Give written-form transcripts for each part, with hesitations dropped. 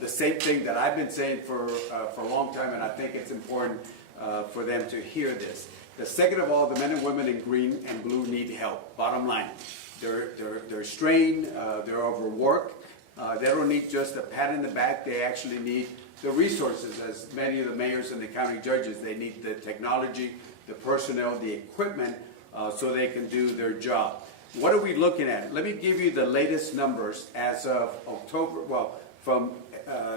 the same thing that I've been saying for a long time, and I think it's important for them to hear this. The second of all, the men and women in green and blue need help. Bottom line, they're strained, they're overworked. They don't need just a pat in the back. They actually need the resources, as many of the mayors and the county judges. They need the technology, the personnel, the equipment, so they can do their job. What are we looking at? Let me give you the latest numbers as of October, well, from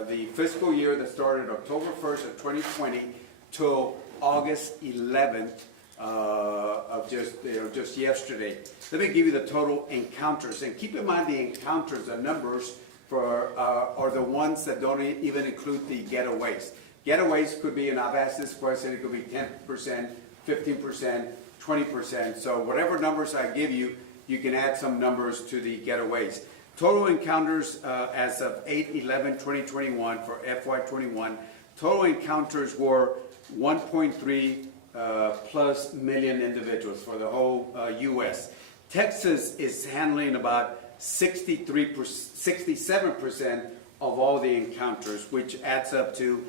the fiscal year that started October 1st of 2020 till August 11th of just yesterday. Let me give you the total encounters. And keep in mind the encounters, the numbers are the ones that don't even include the getaways. Getaways could be, and I've asked this question, it could be 10%, 15%, 20%. So whatever numbers I give you, you can add some numbers to the getaways. Total encounters as of 8/11/2021 for FY21, total encounters were 1.3 plus million individuals for the whole U.S. Texas is handling about 67% of all the encounters, which adds up to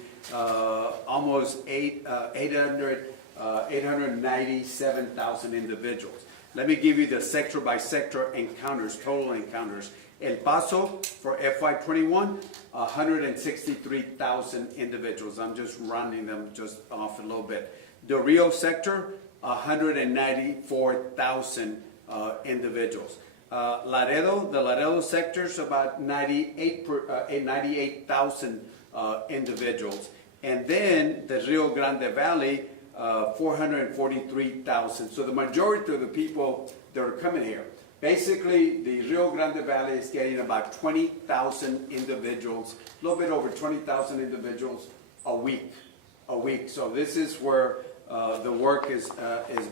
almost 897,000 individuals. Let me give you the sector by sector encounters, total encounters. El Paso for FY21, 163,000 individuals. I'm just rounding them just off a little bit. Del Rio sector, 194,000 individuals. Laredo, the Laredo sector is about 98,000 individuals. And then the Rio Grande Valley, 443,000. So the majority of the people that are coming here, basically the Rio Grande Valley is getting about 20,000 individuals, a little bit over 20,000 individuals a week. So this is where the work is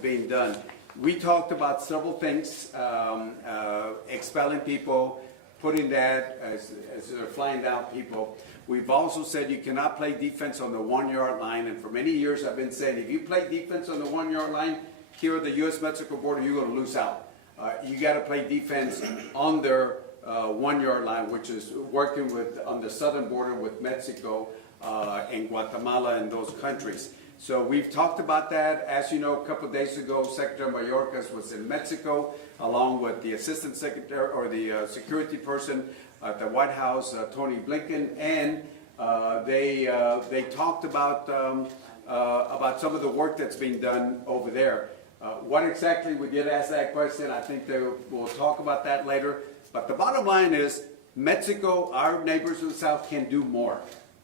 being done. We talked about several things, expelling people, putting that as they're flying down people. We've also said you cannot play defense on the 1-yard line, and for many years I've been saying if you play defense on the 1-yard line here at the U.S.-Mexico border, you're going to lose out. You got to play defense on their 1-yard line, which is working on the southern border with Mexico and Guatemala and those countries. So we've talked about that. As you know, a couple of days ago, Secretary Mayorkas was in Mexico along with the Assistant Secretary or the security person at the White House, Tony Blinken, and they talked about some of the work that's being done over there. What exactly, we did ask that question. I think we'll talk about that later. But the bottom line is Mexico, our neighbors in the south, can do more.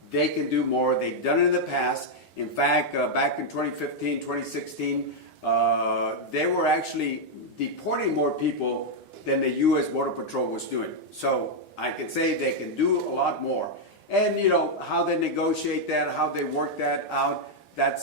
They can do more. They've done it in the past. In fact, back in 2015, 2016, they were actually deporting more people than the U.S. Border Patrol was doing. So I can say they can do a lot more. And, you know, how they negotiate that, how they work that out, that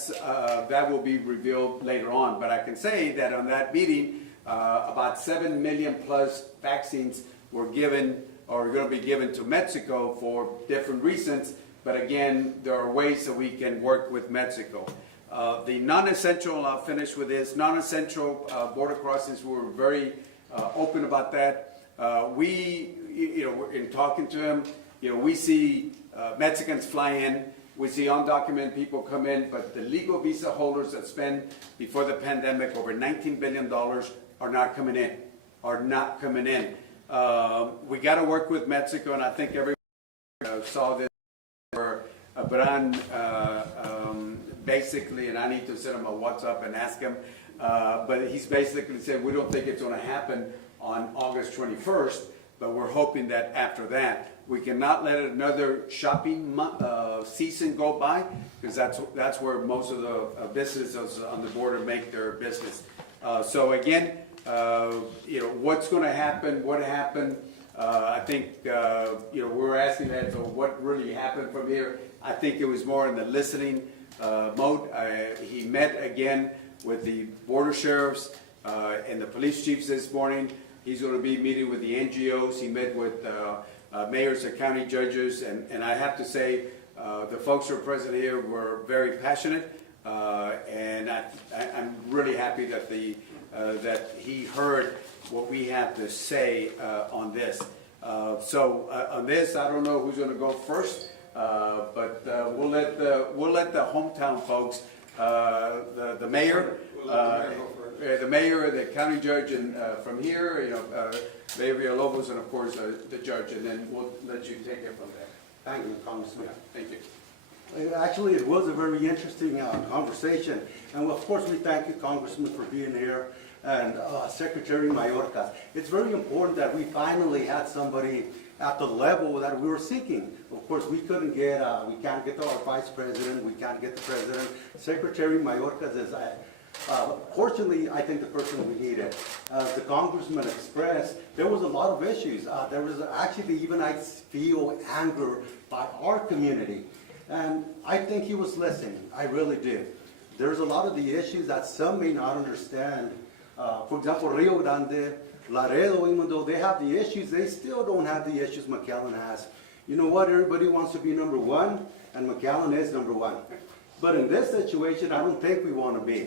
will be revealed later on. But I can say that on that meeting, about 7 million plus vaccines were given or are going to be given to Mexico for different reasons. But again, there are ways that we can work with Mexico. The non-essential, I'll finish with this, non-essential border crossings, we were very open about that. In talking to him, we see Mexicans fly in, we see undocumented people come in, but the legal visa holders that spent before the pandemic over $19 billion are not coming in, We got to work with Mexico, and I think everyone saw this. Bran basically, and I need to send him a WhatsApp and ask him, but he's basically said we don't think it's going to happen on August 21st, but we're hoping that after that. We cannot let another shopping season go by, because that's where most of the businesses on the border make their business. So again, what's going to happen, what happened, I think, we're asking that, so what really happened from here? I think it was more in the listening mode. He met again with the border sheriffs and the police chiefs this morning. He's going to be meeting with the NGOs. He met with mayors and county judges, and I have to say, the folks who are present here were very passionate, and I'm really happy that he heard what we have to say on this. On this, I don't know who's going to go first, but we'll let the hometown folks, the mayor, the mayor, the county judge, and from here, Mayor Villalobos, and of course the judge, and then we'll let you take it from there. Thank you, Congressman. Thank you. Actually, it was a very interesting conversation, and of course we thank you, Congressman, for being here, and Secretary Mayorkas. It's very important that we finally had somebody at the level that we were seeking. Of course, we couldn't get, we can't get our vice president, we can't get the president. Secretary Mayorkas is, fortunately, I think the person we needed. As the Congressman expressed, there was a lot of issues. There was actually even, I feel, anger by our community. And I think he was listening, I really did. There's a lot of the issues that some may not understand. For example, Rio Grande, Laredo, even though they have the issues, they still don't have the issues McAllen has. You know what, everybody wants to be number one, and McAllen is number one. But in this situation, I don't think we want to be.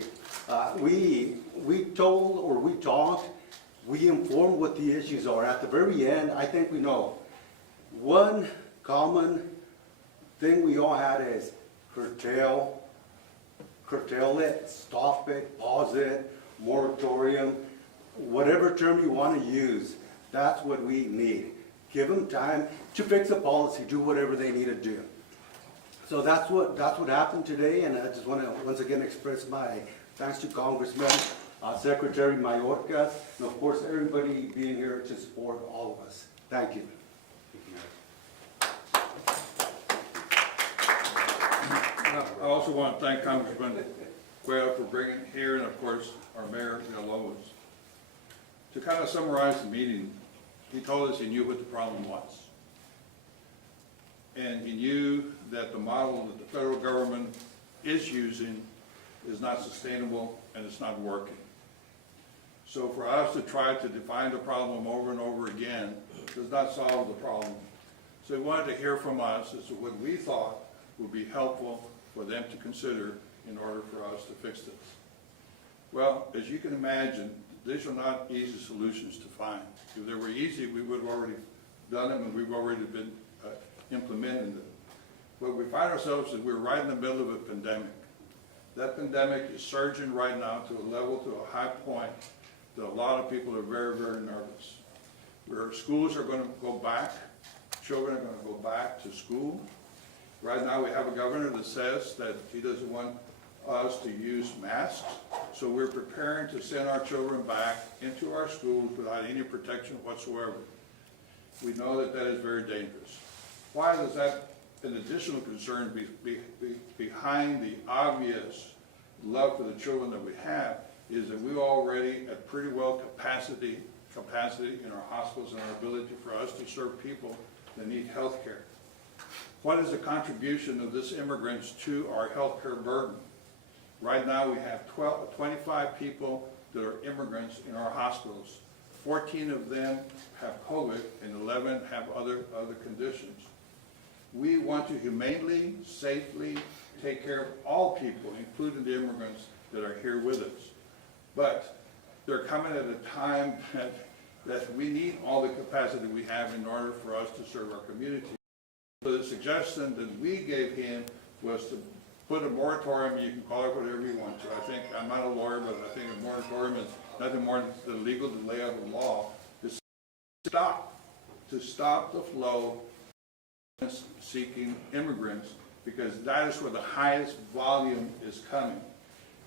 We told, or we talked, we informed what the issues are. At the very end, I think we know. One common thing we all had is curtail it, stop it, pause it, moratorium, whatever term you want to use. That's what we need. Give them time to fix a policy, do whatever they need to do. So that's what happened today, and I just want to once again express my thanks to Congressman, Secretary Mayorkas, and of course everybody being here to support all of us. Thank you. I also want to thank Congressman Cuellar for bringing it here, and of course our Mayor Villalobos. To kind of summarize the meeting, he told us he knew what the problem was. And he knew that the model that the federal government is using is not sustainable and it's not working. So for us to try to define the problem over and over again does not solve the problem. So he wanted to hear from us as to what we thought would be helpful for them to consider in order for us to fix this. Well, as you can imagine, these are not easy solutions to find. If they were easy, we would have already done them and we've already been implementing them. But we find ourselves that we're right in the middle of a pandemic. That pandemic is surging right now to a level, to a high point, that a lot of people are very, very nervous. Where schools are going to go back, children are going to go back to school. Right now we have a governor that says that he doesn't want us to use masks, so we're preparing to send our children back into our schools without any protection whatsoever. We know that that is very dangerous. Why is that an additional concern behind the obvious love for the children that we have is that we're already at pretty well capacity in our hospitals and our ability for us to serve people that need health care. What is the contribution of this immigrants to our health care burden? Right now we have 25 people that are immigrants in our hospitals. 14 of them have COVID and 11 have other conditions. We want to humanely, safely take care of all people, including the immigrants that are here with us. But they're coming at a time that we need all the capacity we have in order for us to serve our community. So the suggestion that we gave him was to put a moratorium, you can call it whatever you want to. I think, I'm not a lawyer, but I think a moratorium is nothing more than the legal delay of the law, is to stop the flow of seeking immigrants, because that is where the highest volume is coming.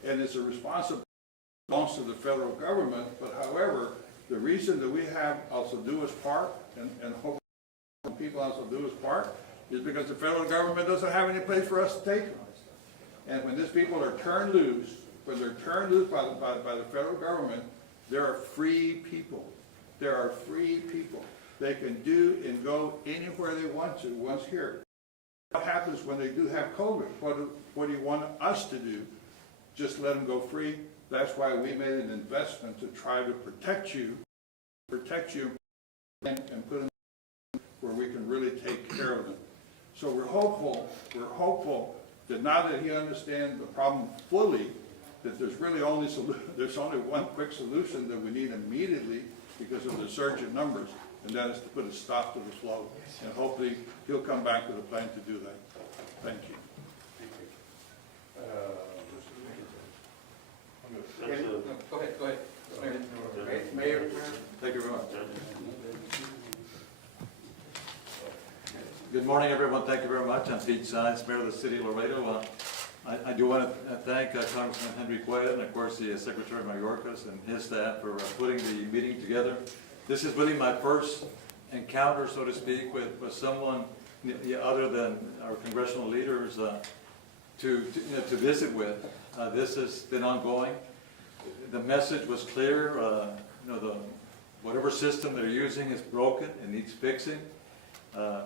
And it's a responsibility that belongs to the federal government, but however, the reason that we have El Salvador's Park and hopefully people in El Salvador's Park is because the federal government doesn't have any place for us to take them. And when these people are turned loose, when they're turned loose by the federal government, they are free people. They are free people. They can do and go anywhere they want to once here. What happens when they do have COVID? What do you want us to do? Just let them go free? That's why we made an investment to try to protect you, and put them where we can really take care of them. So we're hopeful that now that he understands the problem fully, that there's really only one quick solution that we need immediately because of the surge in numbers, and that is to put a stop to the flow. And hopefully, he'll come back with a plan to do that. Thank you. Go ahead. Mayor. Thank you very much. Good morning, everyone. Thank you very much. I'm Pete Sines, Mayor of the City of Laredo. I do want to thank Congressman Henry Cuellar and, of course, the Secretary Mayorkas and his staff for putting the meeting together. This is really my first encounter, so to speak, with someone other than our congressional leaders to visit with. This has been ongoing. The message was clear. Whatever system they're using is broken and needs fixing. I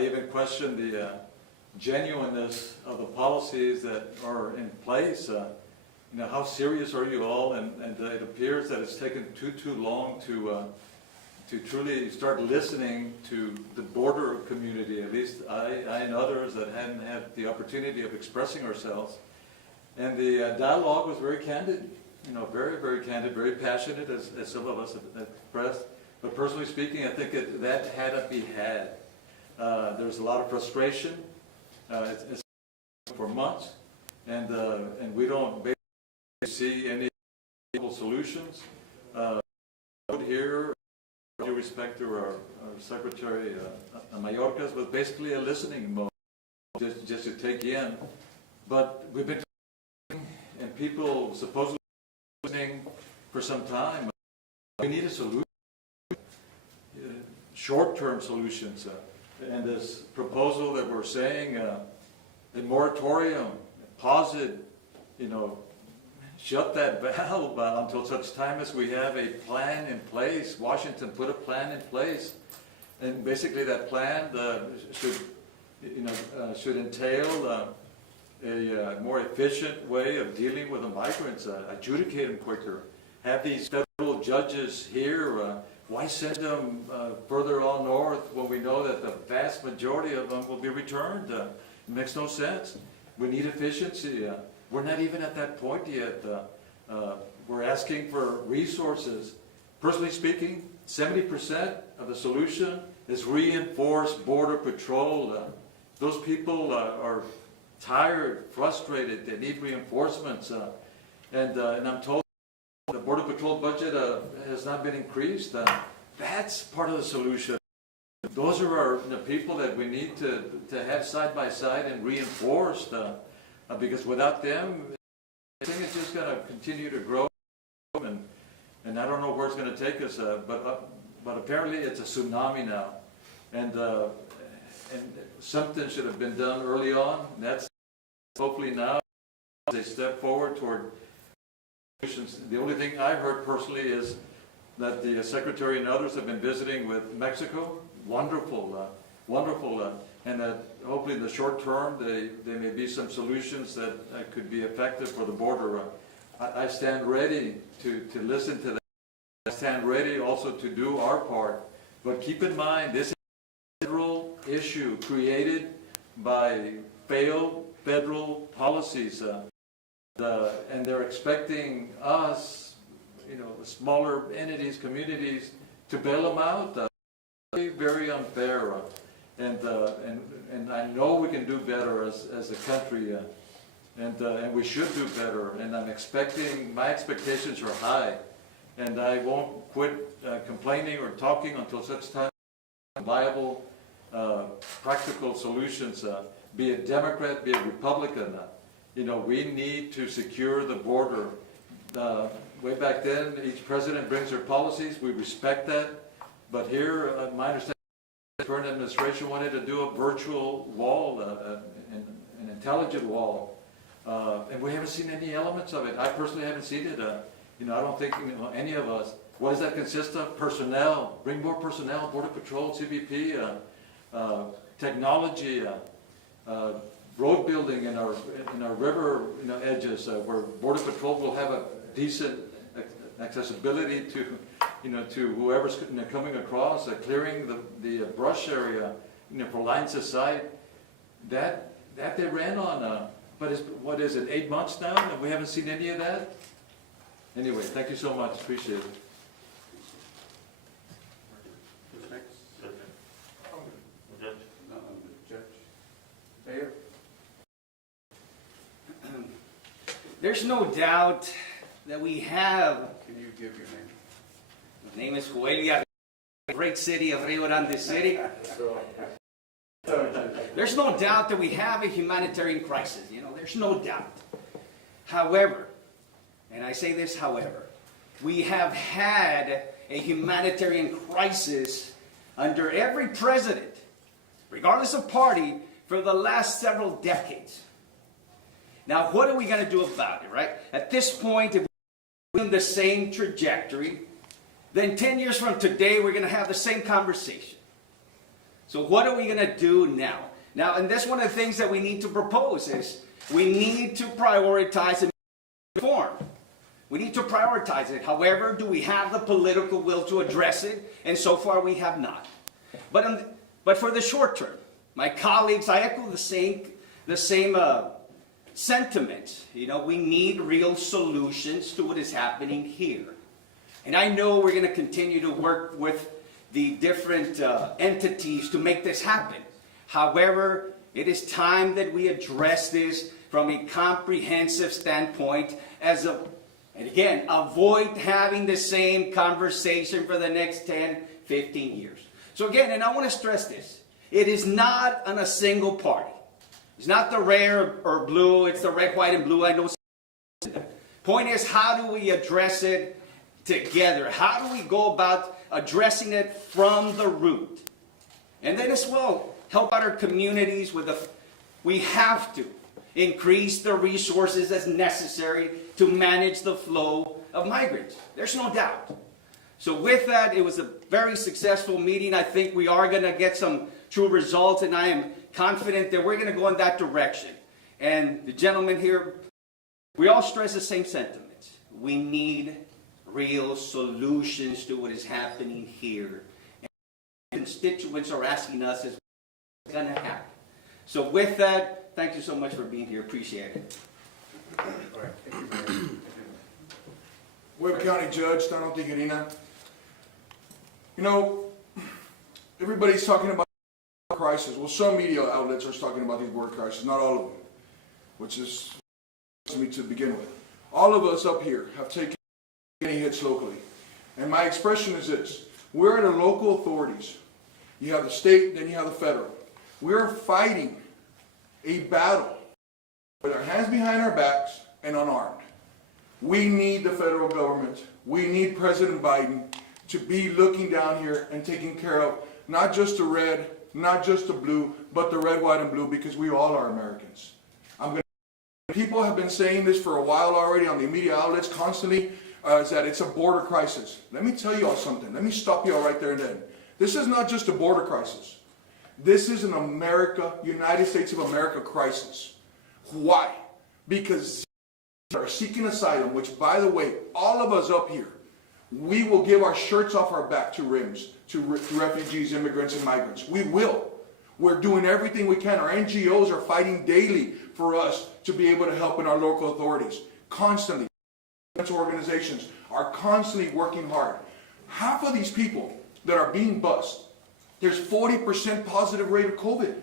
even questioned the genuineness of the policies that are in place. How serious are you all? And it appears that it's taken too long to truly start listening to the border community. At least I and others that hadn't had the opportunity of expressing ourselves. And the dialogue was very candid. Very, very candid, very passionate, as some of us have expressed. But personally speaking, I think that had to be had. There's a lot of frustration. It's for months, and we don't basically see any solutions. Here, with due respect to our Secretary Mayorkas, was basically a listening mode, just to take in. But we've been talking, and people supposedly listening for some time. We need a solution, short-term solutions. And this proposal that we're saying, a moratorium, pause it, shut that valve until such time as we have a plan in place. Washington put a plan in place, and basically that plan should entail a more efficient way of dealing with the migrants, adjudicate them quicker, have these federal judges here. Why send them further on north when we know that the vast majority of them will be returned? It makes no sense. We need efficiency. We're not even at that point yet. We're asking for resources. Personally speaking, 70% of the solution is reinforced border patrol. Those people are tired, frustrated. They need reinforcements. And I'm told the Border Patrol budget has not been increased. That's part of the solution. Those are the people that we need to have side by side and reinforced, because without them, I think it's just going to continue to grow, and I don't know where it's going to take us. But apparently it's a tsunami now, and something should have been done early on. That's hopefully now they step forward toward. The only thing I heard personally is that the Secretary and others have been visiting with Mexico. Wonderful, and that hopefully in the short term there may be some solutions that could be effective for the border. I stand ready to listen to that. I stand ready also to do our part. But keep in mind, this is a federal issue created by failed federal policies. And they're expecting us, the smaller entities, communities, to bail them out. Very, very unfair. And I know we can do better as a country, and we should do better. And my expectations are high, and I won't quit complaining or talking until such time viable, practical solutions. Be it Democrat, be it Republican. We need to secure the border. Way back then, each president brings their policies. We respect that. But here, my understanding is the current administration wanted to do a virtual wall, an intelligent wall. And we haven't seen any elements of it. I personally haven't seen it. I don't think any of us. What does that consist of? Personnel. Bring more personnel, Border Patrol, CBP, technology, road building in our river edges, where Border Patrol will have a decent accessibility to whoever's coming across, clearing the brush area for lines of sight. That they ran on, but what is it, 8 months now, and we haven't seen any of that? Anyway, thank you so much. Appreciate it. There's no doubt that we have. Can you give your name? My name is Cuellar, great city of Rio Grande City. There's no doubt that we have a humanitarian crisis. There's no doubt. However, and I say this however, we have had a humanitarian crisis under every president, regardless of party, for the last several decades. Now, what are we going to do about it, right? At this point, if we're in the same trajectory, then 10 years from today, we're going to have the same conversation. So what are we going to do now? Now, and that's one of the things that we need to propose is we need to prioritize and reform. We need to prioritize it. However, do we have the political will to address it? And so far, we have not. But for the short term, my colleagues, I echo the same sentiment. We need real solutions to what is happening here. And I know we're going to continue to work with the different entities to make this happen. However, it is time that we address this from a comprehensive standpoint and again, avoid having the same conversation for the next 10, 15 years. So again, and I want to stress this, it is not on a single party. It's not the red or blue, it's the red, white, and blue. I know. Point is, how do we address it together? How do we go about addressing it from the root? And then as well, help out our communities we have to increase the resources as necessary to manage the flow of migrants. There's no doubt. So with that, it was a very successful meeting. I think we are going to get some true results, and I am confident that we're going to go in that direction. And the gentleman here, we all stress the same sentiments. We need real solutions to what is happening here. And constituents are asking us, is what's going to happen? So with that, thank you so much for being here. Appreciate it. All right, thank you, Mayor. Webb County Judge, Tano Tijerina. Everybody's talking about crisis. Well, some media outlets are talking about these border crises, not all of them, which is me to begin with. All of us up here have taken any hits locally. And my expression is this. We're at the local authorities. You have the state, then you have the federal. We're fighting a battle with our hands behind our backs and unarmed. We need the federal government. We need President Biden to be looking down here and taking care of not just the red, not just the blue, but the red, white, and blue, because we all are Americans. People have been saying this for a while already on the media outlets constantly, is that it's a border crisis. Let me tell you all something. Let me stop you all right there and then. This is not just a border crisis. This is an United States of America crisis. Why? Because they are seeking asylum, which, by the way, all of us up here, we will give our shirts off our back to RIMS, to refugees, immigrants, and migrants. We will. We're doing everything we can. Our NGOs are fighting daily for us to be able to help in our local authorities. Constantly. Organizations are constantly working hard. Half of these people that are being bused, there's 40% positive rate of COVID.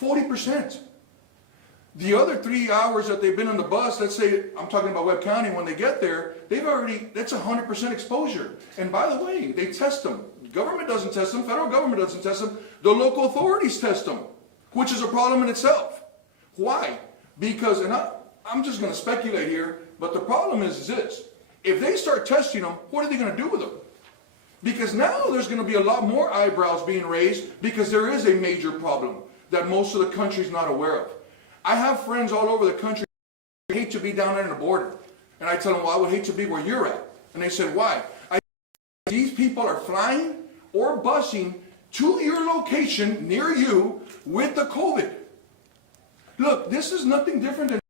40%. The other 3 hours that they've been on the bus, let's say, I'm talking about Webb County, when they get there, that's 100% exposure. And by the way, they test them. Government doesn't test them, federal government doesn't test them, the local authorities test them, which is a problem in itself. Why? Because, and I'm just going to speculate here, but the problem is this. If they start testing them, what are they going to do with them? Because now there's going to be a lot more eyebrows being raised because there is a major problem that most of the country's not aware of. I have friends all over the country who hate to be down there on the border. And I tell them, well, I would hate to be where you're at. And they said, why? These people are flying or busing to your location near you with the COVID. Look, this is nothing different than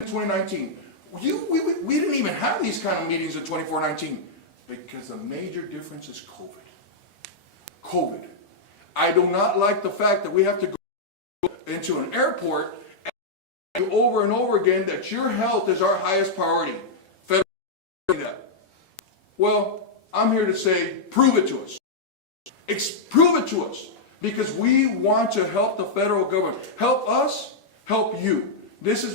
2019. We didn't even have these kind of meetings in 2019 because the major difference is COVID. COVID. I do not like the fact that we have to go into an airport and over and over again that your health is our highest priority. That. Well, I'm here to say, prove it to us. Prove it to us. Because we want to help the federal government. Help us, help you. This is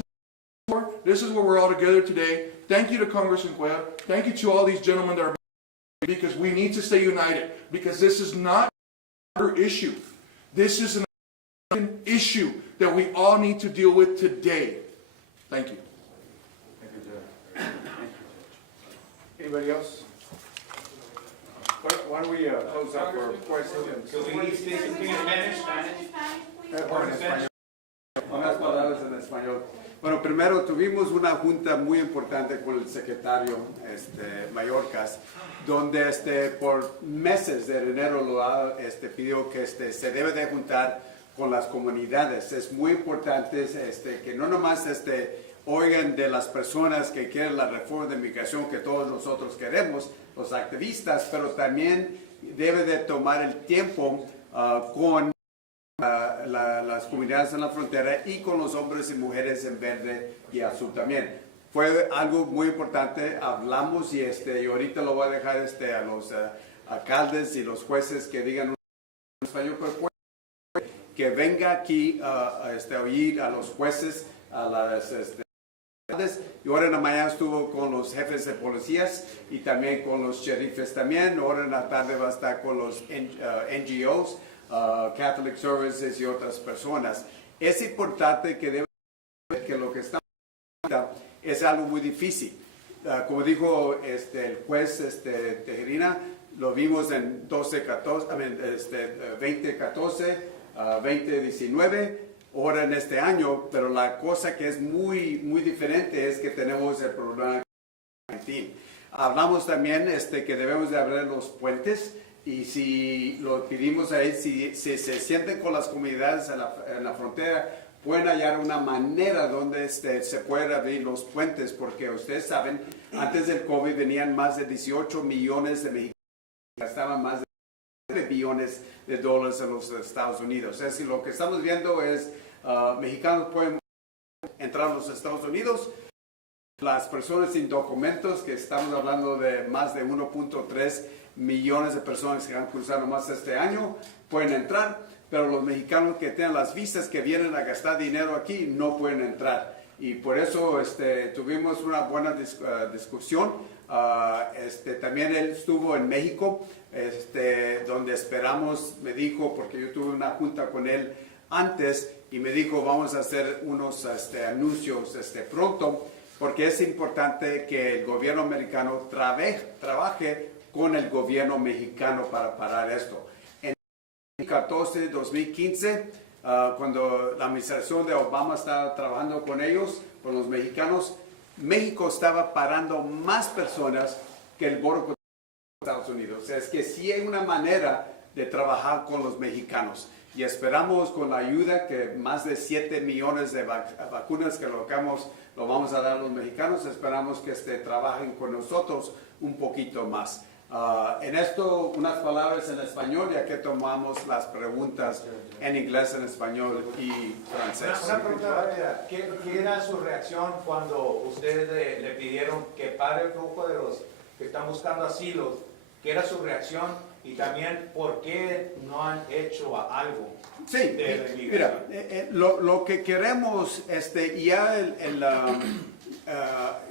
This is where we're all together today. Thank you to Congressman Cuellar. Thank you to all these gentlemen that are, because we need to stay united, because this is not an issue. This is an issue that we all need to deal with today. Thank you. Anybody else? Why don't we close up for questions? Could we speak in Spanish? Unas palabras en español. Bueno, primero tuvimos una junta muy importante con el secretario Mayorkas, donde por meses de enero pidió que se debe de juntar con las comunidades. Es muy importante que no nomás oigan de las personas que quieren la reforma de migración que todos nosotros queremos, los activistas, pero también debe de tomar el tiempo con las comunidades en la frontera y con los hombres y mujeres en verde y azul también. Fue algo muy importante, hablamos y ahorita lo voy a dejar a los alcaldes y los jueces que digan en español, pero que venga aquí a oír a los jueces, a las y ahora en la mañana estuvo con los jefes de policías y también con los sheriffes también. Ahora en la tarde va a estar con los NGOs, Catholic Services y otras personas. Es importante que lo que estamos haciendo es algo muy difícil. Como dijo el juez Tejerina, lo vimos en 2014, 2019. Ahora en este año, pero la cosa que es muy diferente es que tenemos el problema COVID-19. Hablamos también que debemos de abrir los puentes y si lo pedimos a él, si se sienten con las comunidades en la frontera, pueden hallar una manera donde se pueden abrir los puentes, porque ustedes saben, antes del COVID venían más de 18 millones de mexicanos, gastaban más de billones de dólares en los Estados Unidos. Es decir, lo que estamos viendo es mexicanos pueden entrar a los Estados Unidos. Las personas sin documentos, que estamos hablando de más de 1.3 millones de personas que han cruzado más este año, pueden entrar, pero los mexicanos que tienen las visas, que vienen a gastar dinero aquí, no pueden entrar. Y por eso tuvimos una buena discusión. También él estuvo en México, donde esperamos, me dijo, porque yo tuve una junta con él antes, y me dijo, vamos a hacer unos anuncios20 porque es importante que el gobierno americano trabaje con el gobierno mexicano para parar esto. En 2015, cuando la administración de Obama estaba trabajando con ellos, con los mexicanos, México estaba parando más personas que el border de Estados Unidos. O sea, es que sí hay una manera de trabajar con los mexicanos. Y esperamos con la ayuda que más de 7 millones de vacunas que lo vamos a dar a los mexicanos, esperamos que trabajen con nosotros un poquito más. En esto, unas palabras en español, ya que tomamos las preguntas en inglés, en español y francés. Una pregunta rápida. ¿Qué era su reacción cuando ustedes le pidieron que pare el flujo de los que están buscando asilo? ¿Qué era su reacción? Y también, ¿por qué no han hecho algo? Sí, mira, lo que queremos,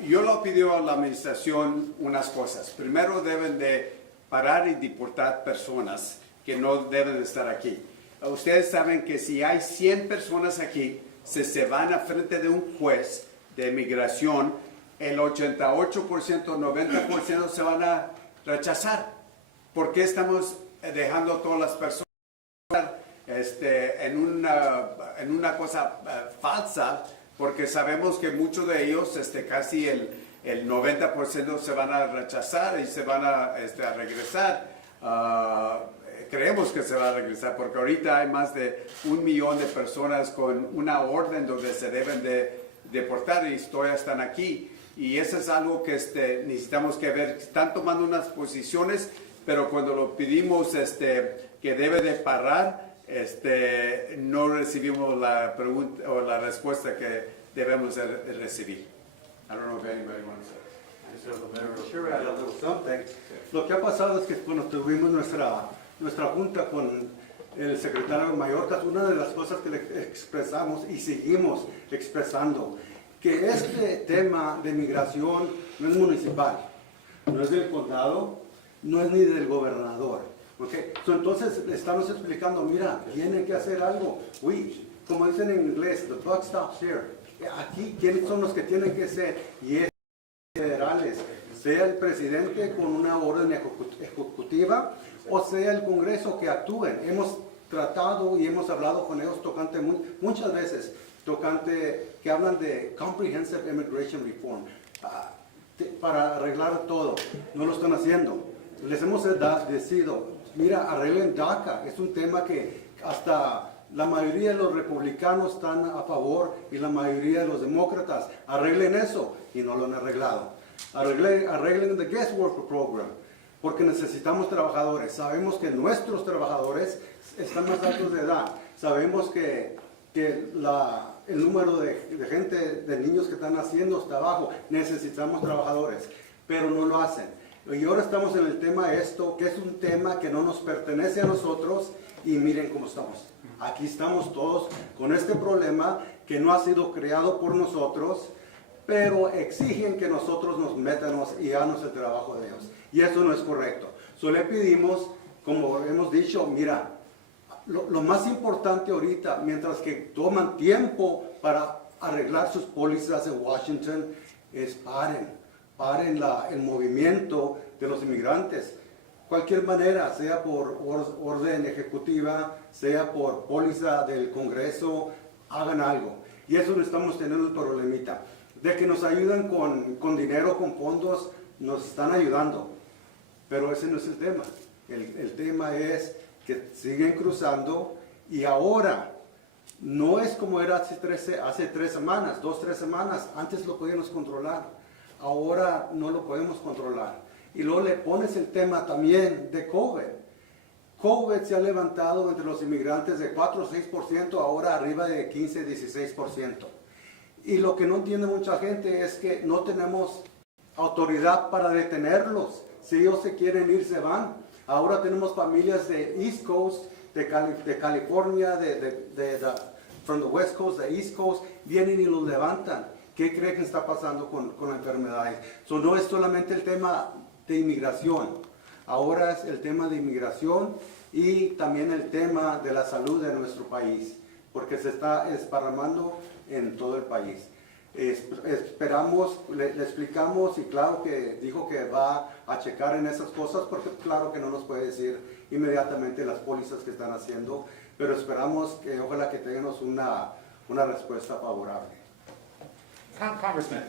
yo lo pidió a la administración unas cosas. Primero, deben de parar y deportar personas que no deben de estar aquí. Ustedes saben que si hay 100 personas aquí, se van a frente de un juez de migración, el 88%, 90% se van a rechazar. ¿Por qué estamos dejando a todas las personas en una cosa falsa? Porque sabemos que muchos de ellos, casi el 90% se van a rechazar y se van a regresar. Creemos que se va a regresar porque ahorita hay más de 1 millón de personas con una orden donde se deben de deportar y todavía están aquí. Y eso es algo que necesitamos que ver. Están tomando unas posiciones, pero cuando lo pedimos que debe de parar, no recibimos la pregunta o la respuesta que debemos de recibir. I don't know if anybody wants to. Sure, a little something. Lo que ha pasado es que cuando tuvimos nuestra junta con el secretario Mayorkas, una de las cosas que le expresamos y seguimos expresando que este tema de migración no es municipal, no es del condado, no es ni del gobernador. ¿Okay? Entonces estamos explicando, mira, tienen que hacer algo. Como dicen en inglés, the buck stops here. Aquí, ¿quiénes son los que tienen que ser? Y es federales, sea el presidente con una orden ejecutiva o sea el Congreso que actúen. Hemos tratado y hemos hablado con ellos tocante muchas veces, tocante que hablan de Comprehensive Immigration Reform, para arreglar todo. No lo están haciendo. Les hemos decidido, mira, arreglen DACA. Es un tema que hasta la mayoría de los republicanos están a favor y la mayoría de los demócratas. Arreglen eso y no lo han arreglado. Arreglen the Guest Worker Program, porque necesitamos trabajadores. Sabemos que nuestros trabajadores están más altos de edad. Sabemos que el número de gente, de niños que están naciendo está bajo. Necesitamos trabajadores, pero no lo hacen. Y ahora estamos en el tema que es un tema que no nos pertenece a nosotros, y miren cómo estamos. Aquí estamos todos con este problema que no ha sido creado por nosotros, pero exigen que nosotros nos metamos y hagamos el trabajo de ellos. Y eso no es correcto. Solo le pedimos, como hemos dicho, mira, lo más importante ahorita, mientras que toman tiempo para arreglar sus pólizas en Washington, es paren el movimiento de los inmigrantes. Cualquier manera, sea por orden ejecutiva, sea por póliza del Congreso, hagan algo. Y eso no estamos teniendo el problemita. De que nos ayudan con dinero, con fondos, nos están ayudando. Pero ese no es el tema. El tema es que siguen cruzando, y ahora no es como era hace 3 semanas, 2-3 semanas. Antes lo podíamos controlar. Ahora no lo podemos controlar. Y luego le pones el tema también de COVID. COVID se ha levantado entre los inmigrantes de 4 o 6%, ahora arriba de 15-16%. Y lo que no entiende mucha gente es que no tenemos autoridad para detenerlos. Si ellos se quieren ir, se van. Ahora tenemos familias de East Coast, de California, from the West Coast, de East Coast, vienen y los levantan. ¿Qué creen que está pasando con enfermedades? No es solamente el tema de inmigración, ahora es el tema de inmigración y también el tema de la salud de nuestro país, porque se está esparramando en todo el país. Esperamos, le explicamos, y claro que dijo que va a checar en esas cosas, porque claro que no nos puede decir inmediatamente las pólizas que están haciendo, pero esperamos que ojalá que tengamos una respuesta favorable. Congressman,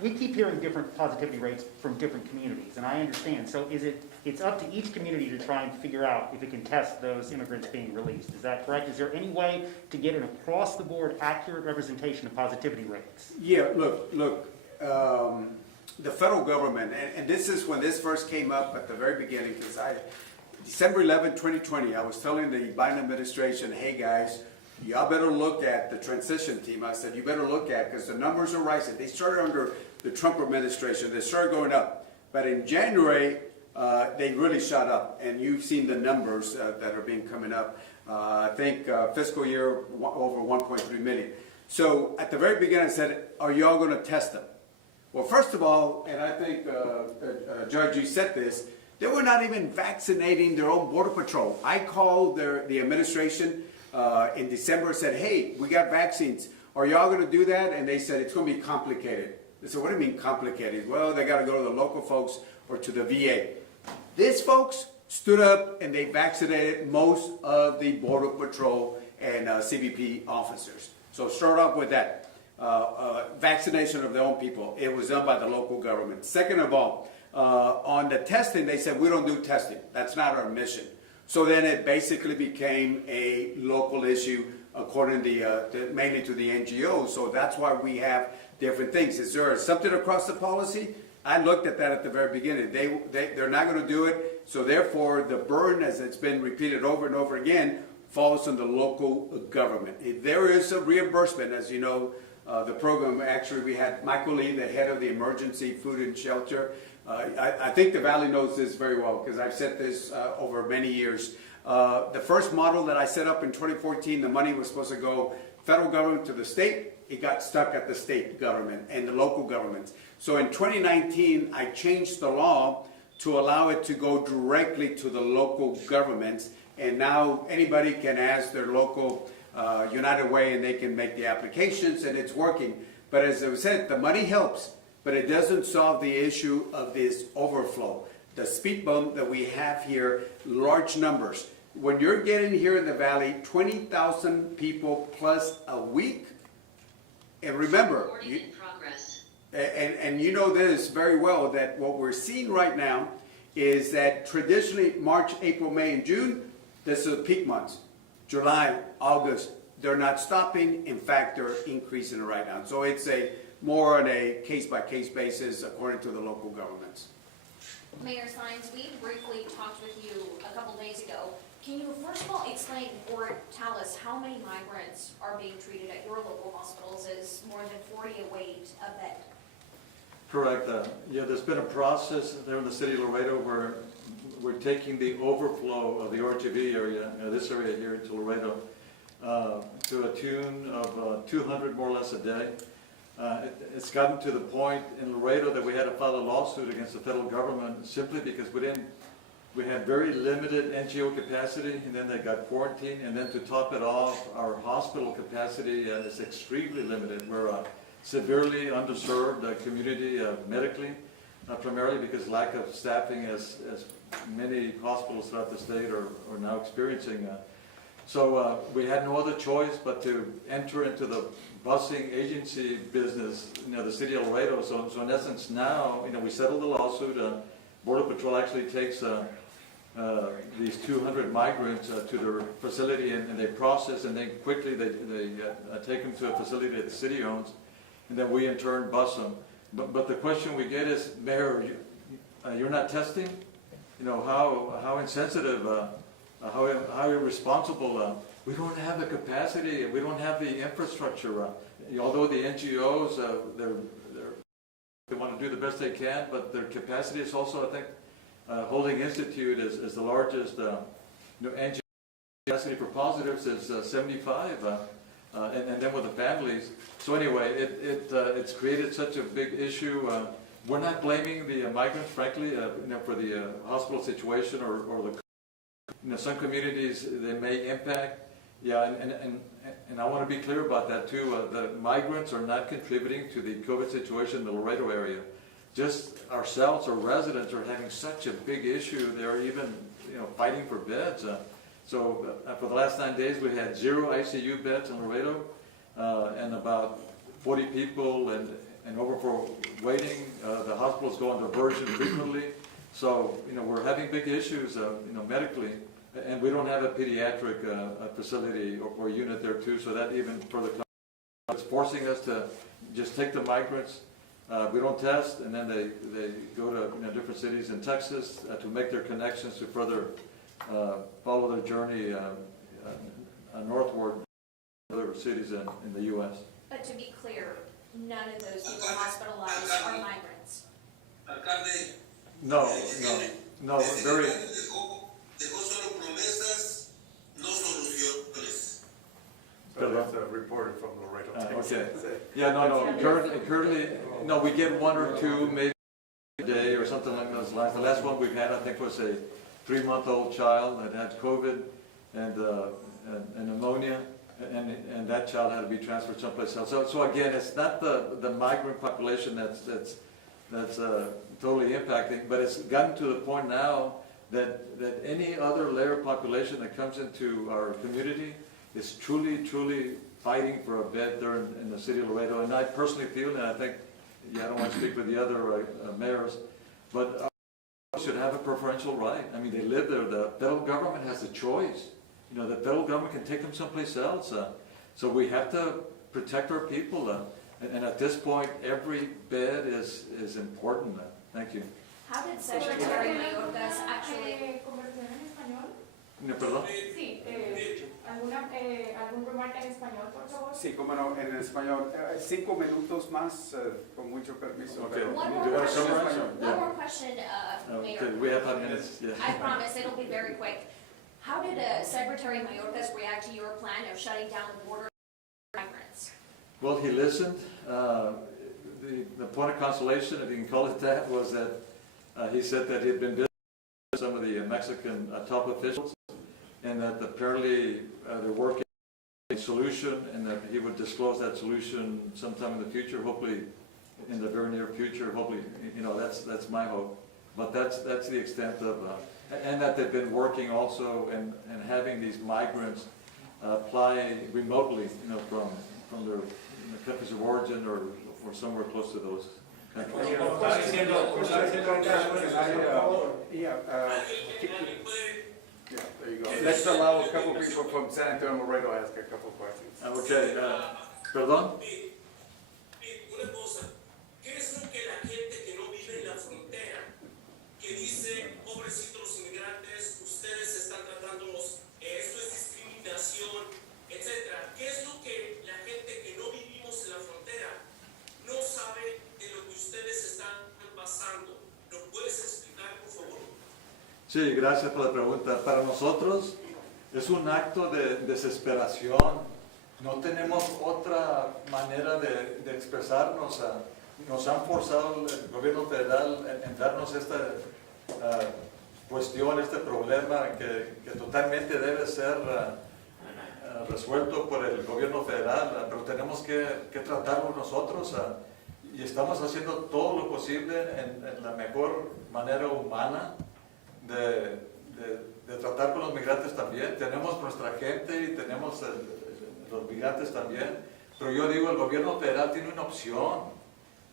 we keep hearing different positivity rates from different communities, and I understand. So it's up to each community to try and figure out if it can test those immigrants being released. Is that correct? Is there any way to get an across-the-board accurate representation of positivity rates? Yeah, look, the federal government, and this is when this first came up at the very beginning, because December 11, 2020, I was telling the Biden administration, hey guys, y'all better look at the transition team. I said, you better look at, because the numbers are rising. They started under the Trump administration. They started going up. But in January, they really shot up. And you've seen the numbers that are being coming up. I think fiscal year over 1.3 million. So at the very beginning, I said, are y'all going to test them? Well, first of all, and I think, Judge, you said this, they were not even vaccinating their own Border Patrol. I called the administration in December, said, hey, we got vaccines. Are y'all going to do that? And they said, it's going to be complicated. They said, what do you mean complicated? Well, they got to go to the local folks or to the VA. These folks stood up and they vaccinated most of the Border Patrol and CBP officers. So start off with that. Vaccination of their own people. It was done by the local government. Second of all, on the testing, they said, we don't do testing. That's not our mission. So then it basically became a local issue according to mainly to the NGOs. So that's why we have different things. Is there something across the policy? I looked at that at the very beginning. They're not going to do it. So therefore, the burden, as it's been repeated over and over again, falls on the local government. If there is a reimbursement, as you know, the program, actually we had Michael Lee, the head of the Emergency Food and Shelter. I think the Valley knows this very well because I've said this over many years. The first model that I set up in 2014, the money was supposed to go federal government to the state. It got stuck at the state government and the local governments. So in 2019, I changed the law to allow it to go directly to the local governments. And now anybody can ask their local United Way and they can make the applications, and it's working. But as I said, the money helps, but it doesn't solve the issue of this overflow. The speed bump that we have here, large numbers. When you're getting here in the valley, 20,000 people plus a week, and remember, and you know this very well, that what we're seeing right now is that traditionally March, April, May, and June, this is the peak months. July, August, they're not stopping. In fact, they're increasing it right now. So it's more on a case-by-case basis according to the local governments. Mayor Sines, we briefly talked with you a couple days ago. Can you first of all explain or tell us how many migrants are being treated at your local hospitals? Is more than 40 await a bed? Correct. Yeah, there's been a process there in the city of Laredo where we're taking the overflow of the RGV area, this area here to Laredo, to a tune of 200 more or less a day. It's gotten to the point in Laredo that we had to file a lawsuit against the federal government simply because we had very limited NGO capacity, and then they got quarantined, and then to top it off, our hospital capacity is extremely limited. We're a severely underserved community medically, primarily because lack of staffing as many hospitals throughout the state are now experiencing. So we had no other choice but to enter into the busing agency business, the city of Laredo. So in essence now, we settled the lawsuit. Border Patrol actually takes these 200 migrants to their facility and they process, and then quickly they take them to a facility that the city owns, and then we in turn bus them. But the question we get is, Mayor, you're not testing? How insensitive, how irresponsible. We don't have the capacity, we don't have the infrastructure. Although the NGOs, they want to do the best they can, but their capacity is also, I think, Holding Institute is the largest NGO capacity for positives is 75, and then with the families. So anyway, it's created such a big issue. We're not blaming the migrants, frankly, for the hospital situation or the some communities they may impact. Yeah, and I want to be clear about that too. The migrants are not contributing to the COVID situation in the Laredo area. Just ourselves, our residents, are having such a big issue. They're even, fighting for beds. So for the last 9 days, we had 0 ICU beds in Laredo, and about 40 people and overflow waiting. The hospitals go on diversion frequently. So we're having big issues, medically, and we don't have a pediatric facility or unit there too. So that even further, it's forcing us to just take the migrants. We don't test, and then they go to different cities in Texas to make their connections to further follow their journey northward to other cities in the U.S. But to be clear, none of those people hospitalized are migrants. No, very. That's a reporter from Laredo, Texas. Okay. Yeah, no. Currently, we get 1 or 2 maybe a day or something like those lines. The last one we've had, I think, was a 3-month-old child that had COVID and pneumonia, and that child had to be transferred someplace else. So again, it's not the migrant population that's totally impacting, but it's gotten to the point now that any other layer of population that comes into our community is truly fighting for a bed there in the city of Laredo. And I personally feel, and I think, I don't want to speak for the other mayors, but should have a preferential right. I mean, they live there. The federal government has a choice. The federal government can take them someplace else. So we have to protect our people. And at this point, every bed is important. Thank you. How did Secretary Mayorkas actually... ¿Perdón? Sí, ¿algún remarca en español, por favor? Sí, cómo no, en español. 5 minutos más, con mucho permiso. Okay. One Do you want to summarize? more question, Mayor. Okay, we have 5 minutes. Yeah. I promise it'll be very quick. How did Secretary Mayorkas react to your plan of shutting down the border for migrants? Well, he listened. The point of consolation, if you can call it that, was that he said that he had been visiting some of the Mexican top officials, and that apparently they're working on a solution, and that he would disclose that solution sometime in the future, hopefully in the very near future. Hopefully, that's my hope. But that's the extent of, and that they've been working also and having these migrants apply remotely, from their countries of origin or somewhere close to those countries. Yeah, there you go. Let's allow a couple people from San Antonio Laredo to ask a couple questions. Okay, perdón. Una cosa, ¿qué es lo que la gente que no vive en la frontera, que dice, pobrecitos los inmigrantes, ustedes están tratándolos, esto es discriminación, etcétera? ¿Qué es lo que la gente que no vivimos en la frontera no sabe de lo que ustedes están pasando? ¿Lo puedes explicar, por favor? Sí, gracias por la pregunta. Para nosotros es un acto de desesperación. No tenemos otra manera de expresarnos. Nos han forzado el gobierno federal en darnos esta cuestión, este problema que totalmente debe ser resuelto por el gobierno federal, pero tenemos que tratarlo nosotros y estamos haciendo todo lo posible en la mejor manera humana de tratar con los migrantes también. Tenemos nuestra gente y tenemos los migrantes también, pero yo digo, el gobierno federal tiene una opción.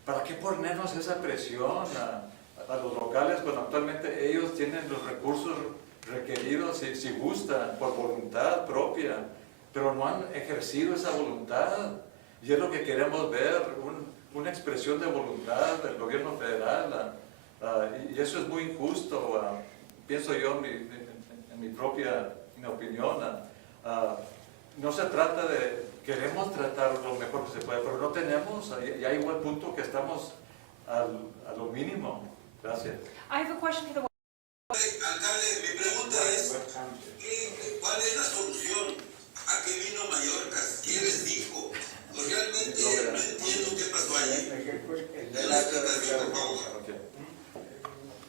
¿Para qué ponernos esa presión a los locales cuando actualmente ellos tienen los recursos requeridos, si gustan, por voluntad propia, pero no han ejercido esa voluntad? Y es lo que queremos ver, una expresión de voluntad del gobierno federal, y eso es muy injusto, pienso yo en mi propia opinión. No se trata queremos tratar lo mejor que se puede, pero no tenemos, y hay un punto que estamos a lo mínimo. Gracias. I have a question for the Alcalde, mi pregunta es, ¿cuál es la solución? ¿A qué vino Mayorkas? ¿Qué les dijo? Pues realmente no entiendo qué pasó allí. La explicación, por favor. Okay.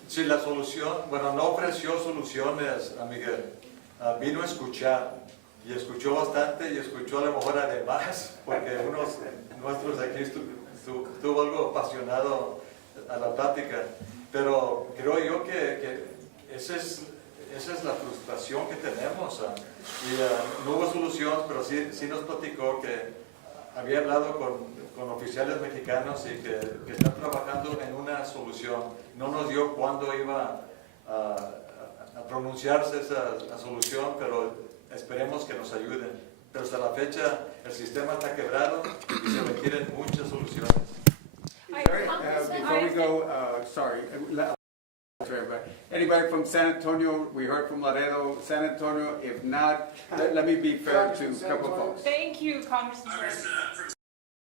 Sí, la solución, bueno, no ofreció soluciones a Miguel, vino a escuchar. Y escuchó bastante y escuchó a lo mejor además, porque unos nuestros de aquí estuvo algo apasionado a la plática. Pero creo yo que esa es la frustración que tenemos. Y no hubo solución, pero sí nos platicó que había hablado con oficiales mexicanos y que están trabajando en una solución. No nos dio cuándo iba a pronunciarse esa solución, pero esperemos que nos ayuden, pero hasta la fecha el sistema está quebrado y se requieren muchas soluciones. Before we go, sorry, anybody from San Antonio? We heard from Laredo, San Antonio. If not, let me be fair to a couple folks. Thank you, Congressman. I was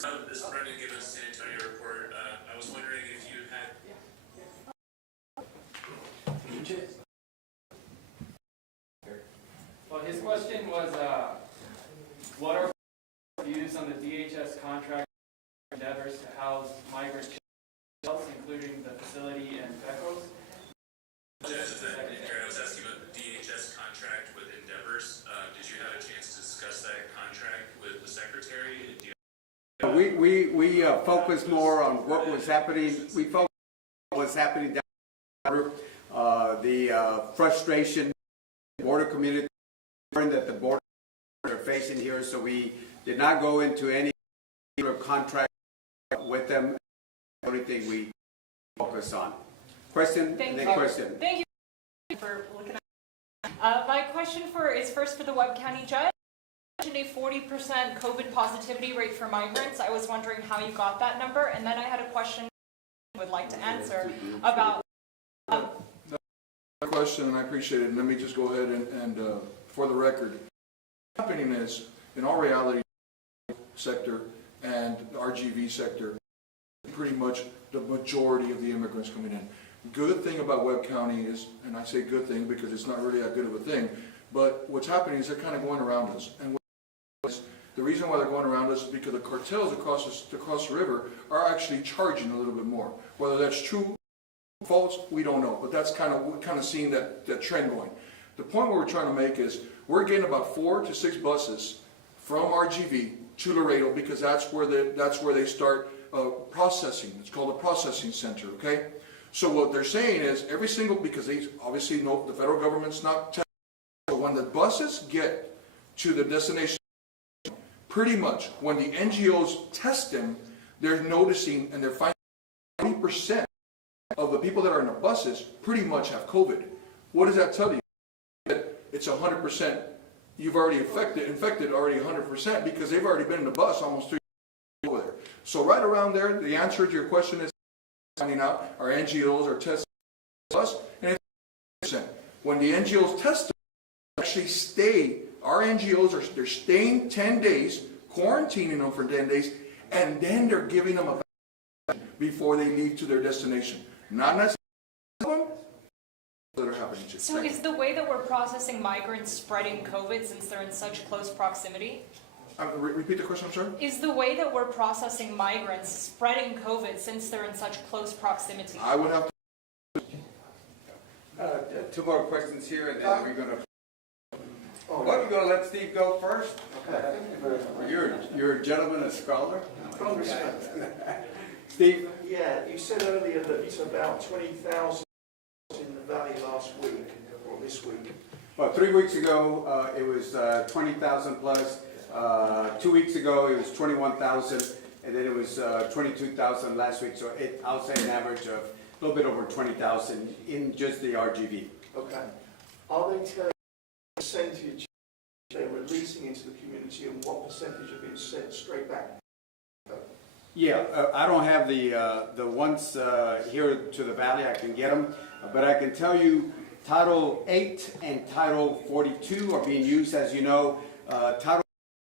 from this Brendan given San Antonio report. I was wondering if you had. Well, his question was, what are views on the DHS contract endeavors to house migrant children, including the facility in Pecos? I was asking about the DHS contract with Endeavors. Did you have a chance to discuss that contract with the Secretary? We focus more on what was happening. We focus on what was happening down the border, the frustration, border community that the border are facing here. So we did not go into any contract with them. The only thing we focus on. Question. Thank and you. Question. Thank you for looking at my question is first for the Webb County judge. You mentioned a 40% COVID positivity rate for migrants. I was wondering how you got that number, and then I had a question I would like to answer about. Question, and I appreciate it. And let me just go ahead and for the record, what's happening is, in all reality, sector and the RGV sector, pretty much the majority of the immigrants coming in. Good thing about Webb County is, and I say good thing because it's not really that good of a thing, But what's happening is they're kind of going around us. And the reason why they're going around us is because the cartels across the river are actually charging a little bit more. Whether that's true, false, we don't know. But that's we're kind of seeing that trend going. The point we're trying to make is we're getting about 4 to 6 buses from RGV to Laredo because that's where they start processing. It's called a processing center, okay? So what they're saying is because they obviously know the federal government's not testing. So when the buses get to the destination, pretty much when the NGOs test them, they're noticing and they're finding 20% of the people that are in the buses pretty much have COVID. What does that tell you? That it's 100%, you've already infected already 100% because they've already been in the bus almost 3 years over there. So right around there, the answer to your question is finding out our NGOs are testing us, and it's 100%. When the NGOs test them, they actually stay. Our NGOs they're staying 10 days, quarantining them for 10 days, and then they're giving them a vaccine before they leave to their destination. Not necessarily that are happening. So is the way that we're processing migrants spreading COVID since they're in such close proximity? Repeat the question, I'm sorry? Is the way that we're processing migrants spreading COVID since they're in such close proximity? I would have to. 2 more questions here, and then we're going to. What, you going to let Steve go first? Okay. You're a gentleman, a scholar. Congressman, Steve? yeah, you said earlier that it's about 20,000 in the valley last week, or this week. Well, 3 weeks ago, it was 20,000 plus. 2 weeks ago, it was 21,000, and then it was 22,000 last week. So I'll say an average of a little bit over 20,000 in just the RGV. Okay. Are they telling you the percentage they're releasing into the community and what percentage are being sent straight back? Yeah, I don't have the ones here to the valley. I can get them, but I can tell you Title 8 and Title 42 are being used, as you know. Title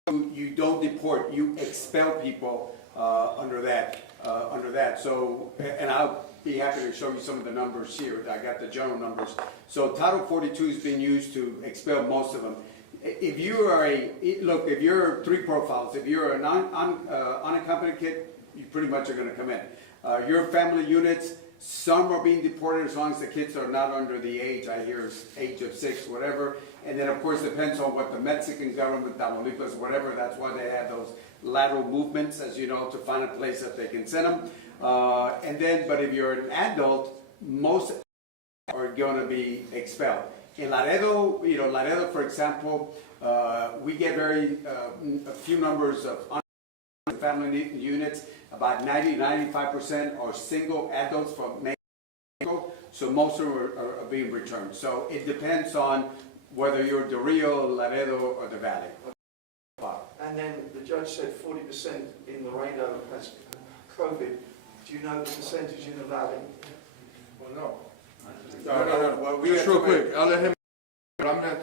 2, you don't deport, you expel people under that. So, and I'll be happy to show you some of the numbers here. I got the general numbers. So Title 42 is being used to expel most of them. If you are if you're 3 profiles, if you're an unaccompanied kid, you pretty much are going to come in. Your family units, some are being deported as long as the kids are not under the age, I hear age of 6, whatever. And then of course depends on what the Mexican government, Tamaulipas, whatever, that's why they have those lateral movements, as you know, to find a place that they can send them. And then, but if you're an adult, most are going to be expelled. In Laredo, Laredo, for example, we get a few numbers of family units. About 90-95% are single adults from Mexico, so most of them are being returned. So it depends on whether you're Del Rio, Laredo, or the Valley. And then the judge said 40% in Laredo has COVID. Do you know the percentage in the valley? Well, no. Well, just real quick, I'll let him.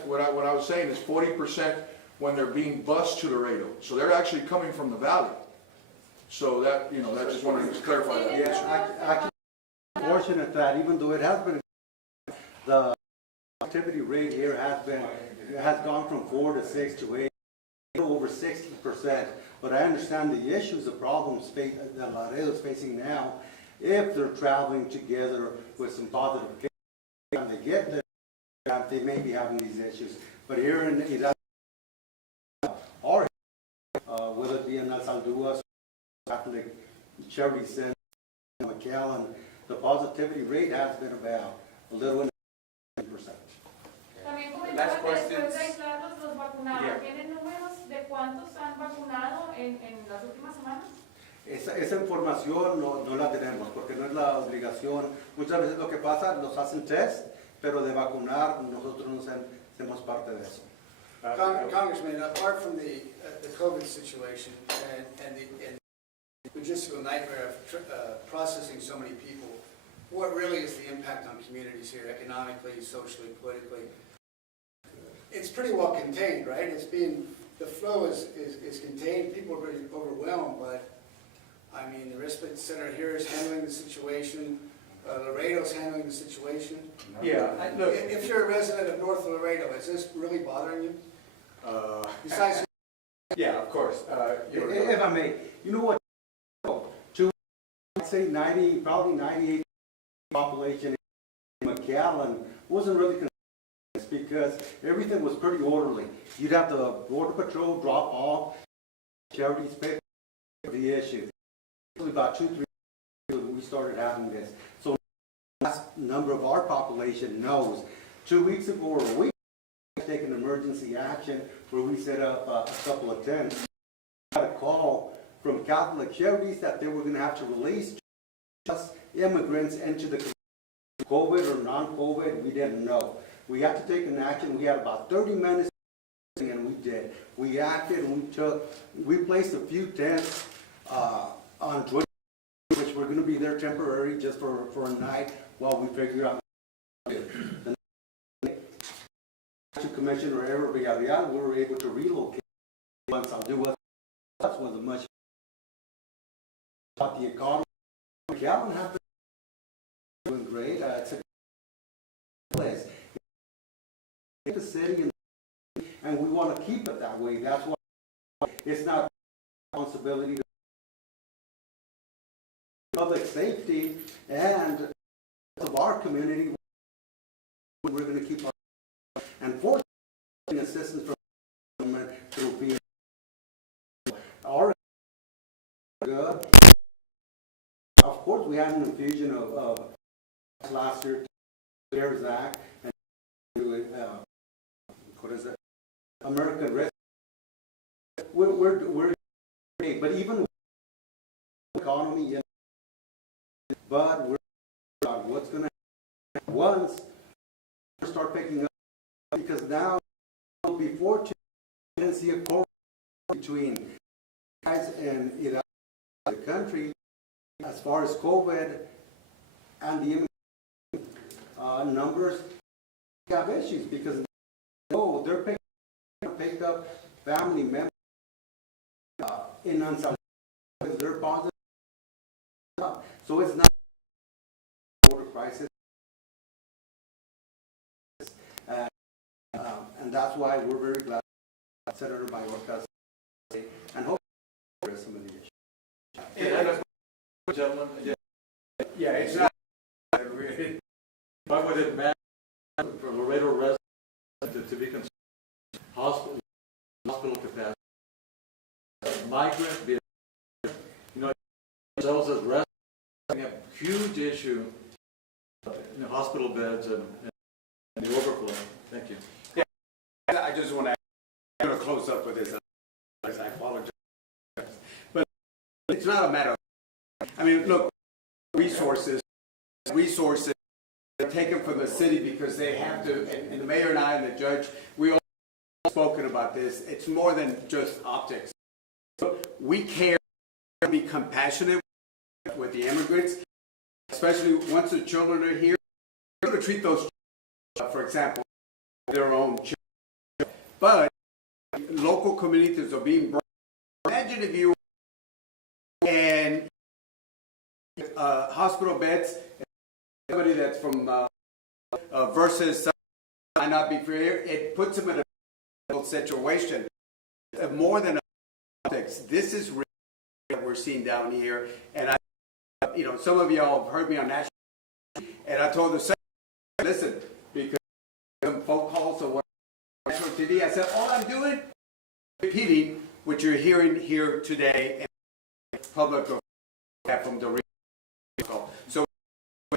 What I was saying is 40% when they're being bused to Laredo. So they're actually coming from the valley. So that, that just wanted to clarify that. Yes, actually, fortunate that even though it has been, the activity rate here has gone from 4 to 6 to 8, over 60%. But I understand the issues, the problems that Laredo is facing now. If they're traveling together with some positive cases, and they get there, they may be having these issues. But here in Hidalgo, or whether it be in Las Alduas, Catholic, Cherry Center, McAllen, the positivity rate has been about a little under 10%. También comentaba que después de aislarlos los vacunaron. ¿Tienen números de cuántos han vacunado en las últimas semanas? Esa información no la tenemos porque no es la obligación. Muchas veces lo que pasa, nos hacen test, pero de vacunar nosotros no hacemos parte de eso. Congressman, apart from the COVID situation and the logistical nightmare of processing so many people, what really is the impact on communities here, economically, socially, politically? It's pretty well contained, right? The flow is contained. People are pretty overwhelmed, but I mean, the respite center here is handling the situation. Laredo's handling the situation. Yeah, look. If you're a resident of North Laredo, is this really bothering you? Besides, Yeah, of course. If I may, you know what? I'd say 90, probably 98 population in McAllen wasn't really concerned because everything was pretty orderly. You'd have the border patrol drop off, charities pick up the issue. About 2-3 years ago, we started having this. So the last number of our population knows. 2 weeks ago or a week, we taken emergency action where we set up a couple of tents. Got a call from Catholic Charities that they were going to have to release just immigrants into the community. COVID or non-COVID, we didn't know. We had to take an action. We had about 30 minutes, and we did. We acted, and we placed a few tents on Twitter, which were going to be there temporary just for a night while we figure out. The Commissioner Ever Villarreal, we were able to relocate. Once I'll do what was a much about the economy. Gallup have been doing great. It's a place. It's a city, and we want to keep it that way. That's why it's not a responsibility to public safety and of our community. We're going to keep our and forcing assistance from government through being our good. Of course, we had an infusion of last year, CARES Act, and what is it? American Rescue. We're but even the economy, but we're what's going to happen once we start picking up, because now before you didn't see a correlation between guys and the country as far as COVID and the numbers have issues because they're picking up family members in unsolicited because they're positive. So it's not a border crisis. And that's why we're very glad that Senator Mayorkas and hopefully address some of the issues. Gentlemen, Yeah, it's not. Why would it matter for Laredo residents to be concerned hospital capacity? Migrant, themselves as residents have a huge issue in the hospital beds and the overflow. Thank you. Yeah, I just want to close up with this. I apologize, but it's not a matter of. I mean, look, resources are taken from the city because they have to, and the mayor and I and the judge, we all spoken about this. It's more than just optics. We care to be compassionate with the immigrants, especially once the children are here. We're going to treat those, for example, their own children. But local communities are being brought. Imagine if you and hospital beds, somebody that's from versus might not be fair. It puts them in a situation. More than optics. This is real that we're seeing down here, and some of y'all have heard me on national, and I told the secretary, listen, because some phone calls or national TV, I said, all I'm doing, repeating what you're hearing here today, and public from the. So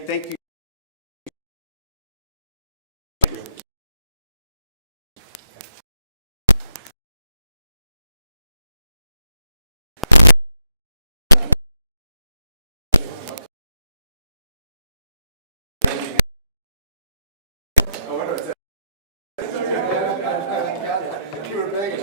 thank you. you were begging.